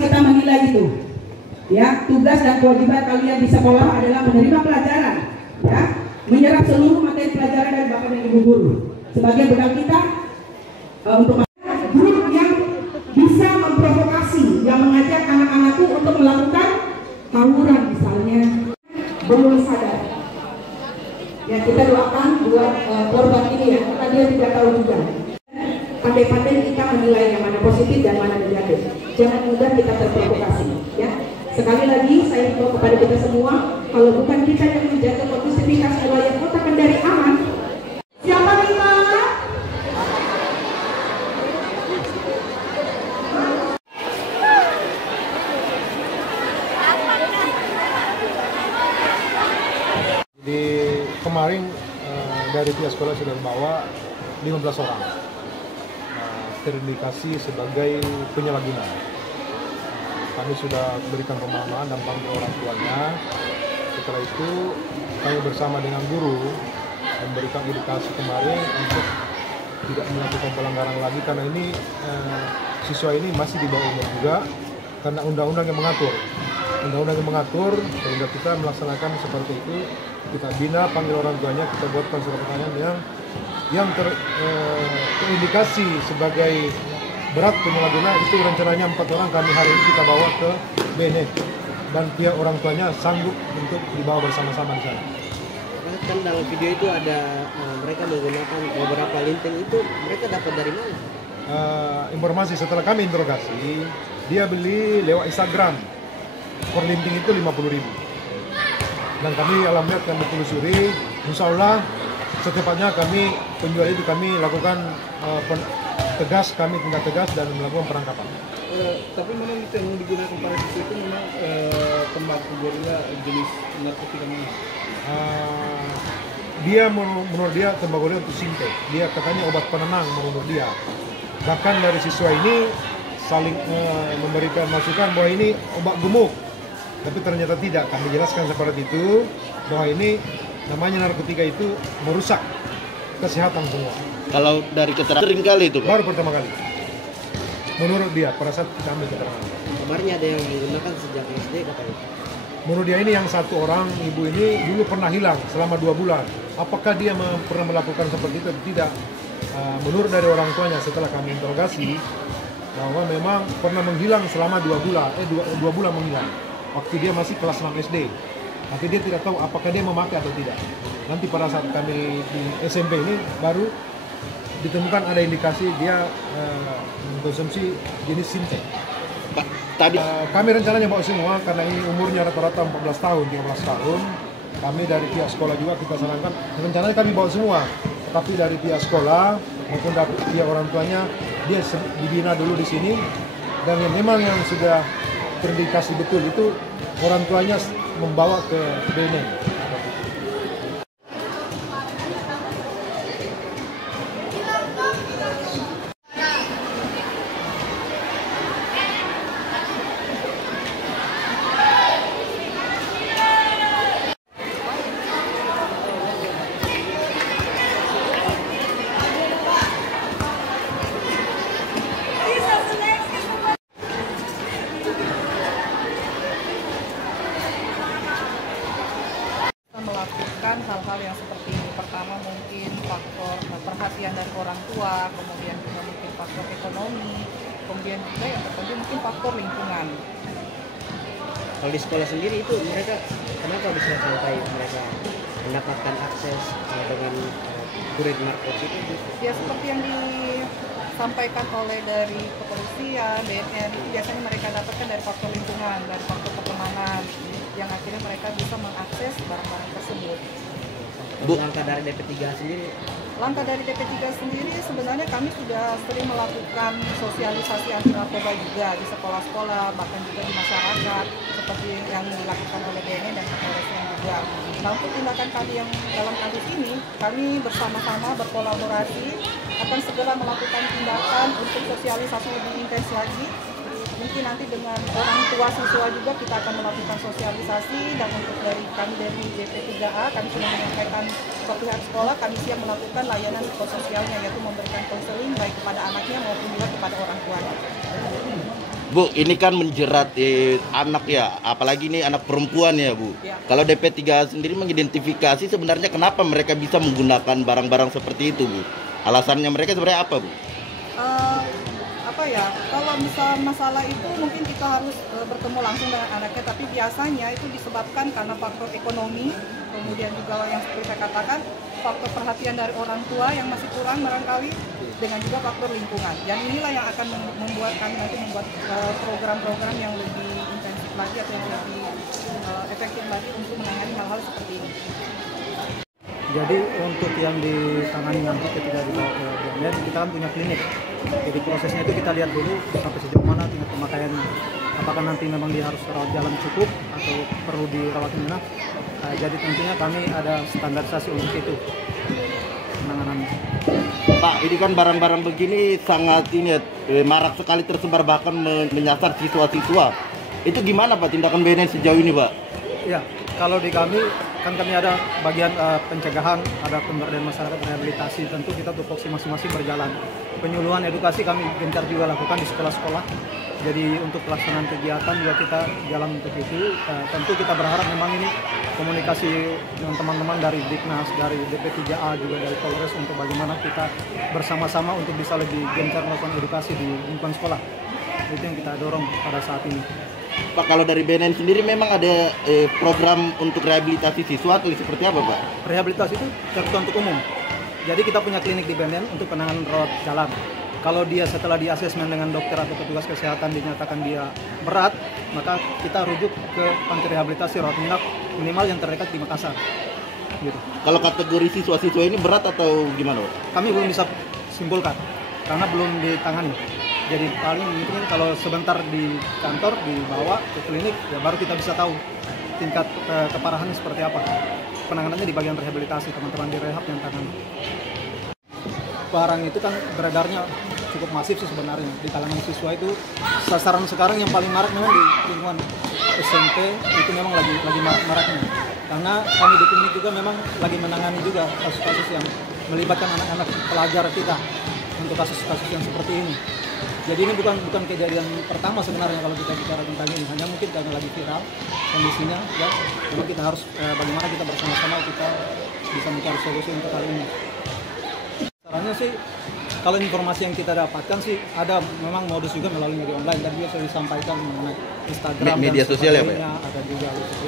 Kita menilai itu, ya, tugas dan kewajiban kalian di sekolah adalah menerima pelajaran, ya, menyerap seluruh materi pelajaran dari bapak dan ibu guru. Sebagai bekal kita untuk grup yang bisa memprovokasi, yang mengajak anak-anakku untuk melakukan tawuran misalnya, belum sadar. Ya, kita doakan buat korban ini ya, karena dia tidak tahu juga. Pandai-pandai kita menilai yang mana positif dan mana negatif. Jangan mudah kita terprovokasi. Ya, sekali lagi saya himbau kepada kita semua, kalau bukan kita yang menjaga kondusivitas wilayah Kota Kendari aman, siapa kita? Di kemarin dari pihak sekolah sudah membawa 15 orang terindikasi sebagai penyalahguna. Kami sudah berikan pemahaman dan panggil orang tuanya. Setelah itu kami bersama dengan guru memberikan edukasi kemarin untuk tidak melakukan pelanggaran lagi, karena ini siswa ini masih di bawah umur juga, karena undang-undang yang mengatur. Sehingga kita melaksanakan seperti itu, kita bina, panggil orang tuanya, kita buatkan surat pertanyaan yang terindikasi sebagai berat penyalahguna. Itu rencananya 4 orang kami hari ini kita bawa ke BNN dan pihak orang tuanya sanggup untuk dibawa bersama-sama di sana. Kan dalam video itu ada mereka menggunakan beberapa linting, itu mereka dapat dari mana? Informasi setelah kami interogasi, dia beli lewat Instagram. Per linting itu 50.000. Dan kami alhamdulillah kami telusuri, insya Allah secepatnya kami penjual itu kami lakukan tindak tegas dan melakukan penangkapan. Tapi memang itu yang digunakan pada siswa itu memang tembakau gorila jenis narkotika mana? Dia menurut dia tembakau gorila untuk sinte. Dia katanya obat penenang menurut dia. Bahkan dari siswa ini saling memberikan masukan bahwa ini obat gemuk. Tapi ternyata tidak. Kami jelaskan seperti itu bahwa ini namanya narkotika itu merusak kesehatan semua. Kalau dari keterangan sering kali itu, Pak? Baru pertama kali. Menurut dia pada saat kita ambil keterangan. Kabarnya ada yang menggunakan sejak SD katanya. Menurut dia ini yang satu orang ibu ini dulu pernah hilang selama 2 bulan. Apakah dia pernah melakukan seperti itu? Tidak. Menurut dari orang tuanya setelah kami interogasi bahwa memang pernah menghilang selama 2 bulan. 2 bulan menghilang. Waktu dia masih kelas 6 SD. Tapi dia tidak tahu apakah dia memakai atau tidak. Nanti pada saat kami di SMP ini baru ditemukan ada indikasi dia mengkonsumsi jenis sinte. Pak, tadi kami rencananya bawa semua karena ini umurnya rata-rata 14 tahun, 13 tahun. Kami dari pihak sekolah juga kita sarankan, rencananya kami bawa semua. Tapi dari pihak sekolah maupun dari pihak orang tuanya, dia dibina dulu di sini. Dan yang memang yang sudah terindikasi betul itu orang tuanya membawa ke BNN. Melakukan hal-hal yang seperti ini. Pertama mungkin faktor perhatian dari orang tua, kemudian juga mungkin faktor ekonomi, kemudian juga yang terpenting mungkin faktor lingkungan. kalau di sekolah sendiri itu mereka kenapa bisa sampai mereka mendapatkan akses dengan kurir narkotik itu? Ya seperti yang disampaikan oleh dari kepolisian, BNN, itu biasanya mereka dapatkan dari faktor lingkungan, dari faktor pertemanan, yang akhirnya mereka bisa mengakses barang-barang tersebut. Langkah dari DP3 sendiri? Langkah dari DP3 sendiri sebenarnya kami sudah sering melakukan sosialisasi anti narkoba juga di sekolah-sekolah, bahkan juga di masyarakat, seperti yang dilakukan oleh BNN dan kepolisian juga. Nah, untuk tindakan kami yang dalam kasus ini, kami bersama-sama berkolaborasi akan segera melakukan tindakan untuk sosialisasi lebih intens lagi. Mungkin nanti dengan orang tua siswa juga kita akan melakukan sosialisasi, dan untuk dari kami dari DP3A kami sudah menyampaikan ke pihak sekolah, kami siap melakukan layanan psikososialnya, yaitu memberikan konseling baik kepada anaknya maupun juga kepada orang tuanya. Bu, ini kan menjerat anak ya, apalagi ini anak perempuan ya Bu. Ya. Kalau DP3 sendiri mengidentifikasi sebenarnya kenapa mereka bisa menggunakan barang-barang seperti itu Bu? Alasannya mereka sebenarnya apa Bu? Apa ya, kalau misal masalah itu mungkin kita harus bertemu langsung dengan anaknya, tapi biasanya itu disebabkan karena faktor ekonomi, kemudian juga yang seperti saya katakan faktor perhatian dari orang tua yang masih kurang barangkali, dengan juga faktor lingkungan. Dan inilah yang akan membuat kami nanti membuat program-program yang lebih intensif lagi atau yang lebih efektif lagi untuk menangani hal-hal seperti ini. Jadi untuk yang ditangani nanti ketika dibawa ke BNN, kita kan punya klinik. Jadi prosesnya itu kita lihat dulu sampai sejauh mana tingkat pemakaian, apakah nanti memang dia harus rawat jalan cukup atau perlu dirawat inap. Jadi tentunya kami ada standarisasi untuk itu penanganannya. Pak, ini kan barang-barang begini sangat marak sekali tersebar, bahkan menyasar siswa-siswa. Itu gimana Pak tindakan BNN sejauh ini Pak? Ya, kalau di kami kan kami ada bagian pencegahan, ada pemberdayaan masyarakat, rehabilitasi. Tentu kita tupoksi masing-masing berjalan. Penyuluhan edukasi kami gencar juga lakukan di sekolah-sekolah. Jadi untuk pelaksanaan kegiatan juga kita jalan untuk itu. Tentu kita berharap memang ini komunikasi dengan teman-teman dari Diknas, dari DP3A, juga dari Polres untuk bagaimana kita bersama-sama untuk bisa lebih gencar melakukan edukasi di lingkungan sekolah. Itu yang kita dorong pada saat ini. Pak, kalau dari BNN sendiri memang ada program untuk rehabilitasi siswa atau seperti apa Pak? Rehabilitasi itu tertutup untuk umum. Jadi kita punya klinik di BNN untuk penanganan rawat jalan. Kalau dia setelah diasesmen dengan dokter atau petugas kesehatan dinyatakan dia berat, maka kita rujuk ke panti rehabilitasi rawat inap minimal yang terdekat di Makassar. Gitu. Kalau kategori siswa-siswa ini berat atau gimana Pak? Kami belum bisa simpulkan karena belum ditangani. Jadi paling mungkin kalau sebentar di kantor dibawa ke klinik, ya baru kita bisa tahu tingkat keparahannya seperti apa. Penanganannya di bagian rehabilitasi, teman-teman di rehab yang tangani. Barang itu kan beredarnya cukup masif sih sebenarnya di kalangan siswa. Itu sasaran sekarang yang paling marak memang di lingkungan SMP, itu memang lagi maraknya. Karena kami di klinik juga memang lagi menangani juga kasus-kasus yang melibatkan anak-anak pelajar kita untuk kasus-kasus yang seperti ini. Jadi ini bukan kejadian pertama sebenarnya kalau kita bicara tentang ini, hanya mungkin karena lagi viral kondisinya, ya. Jadi kita harus bagaimana kita bersama-sama kita bisa mencari solusi untuk hal ini. Caranya sih, kalau informasi yang kita dapatkan sih ada memang modus juga melalui media online, dan juga sudah disampaikan mengenai Instagram media dan sosial ya Pak? Ada juga gitu.